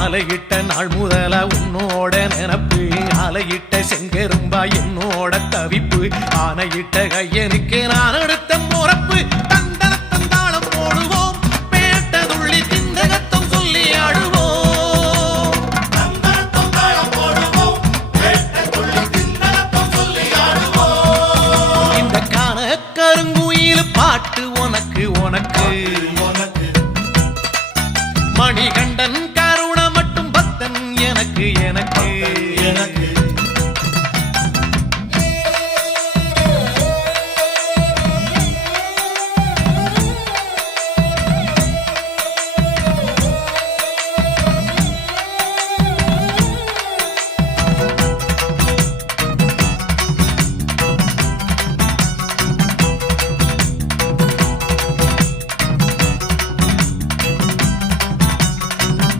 மாலையிட்ட நாள் முதல உன்னோட நினப்பு ஆலையிட்ட செங்கரும்பா என்னோட தவிப்பு ஆனையிட்ட கையனுக்கு நான் எடுத்த முறப்பு தந்தனத்தந்தாளம் போடுவோம் பேட்டதுள்ளி திந்தகத்தம் சொல்லி ஆடுவோம் தந்தனத்தந்தாளம் போடுவோம் பேட்டதுள்ளி திந்தகத்தம் சொல்லி ஆடுவோம் இந்த காண கருங்குயில் பாட்டு உனக்கு உனக்கு மணிகண்டன் கருண மட்டும் பக்தன் எனக்கு எனக்கு எனக்கு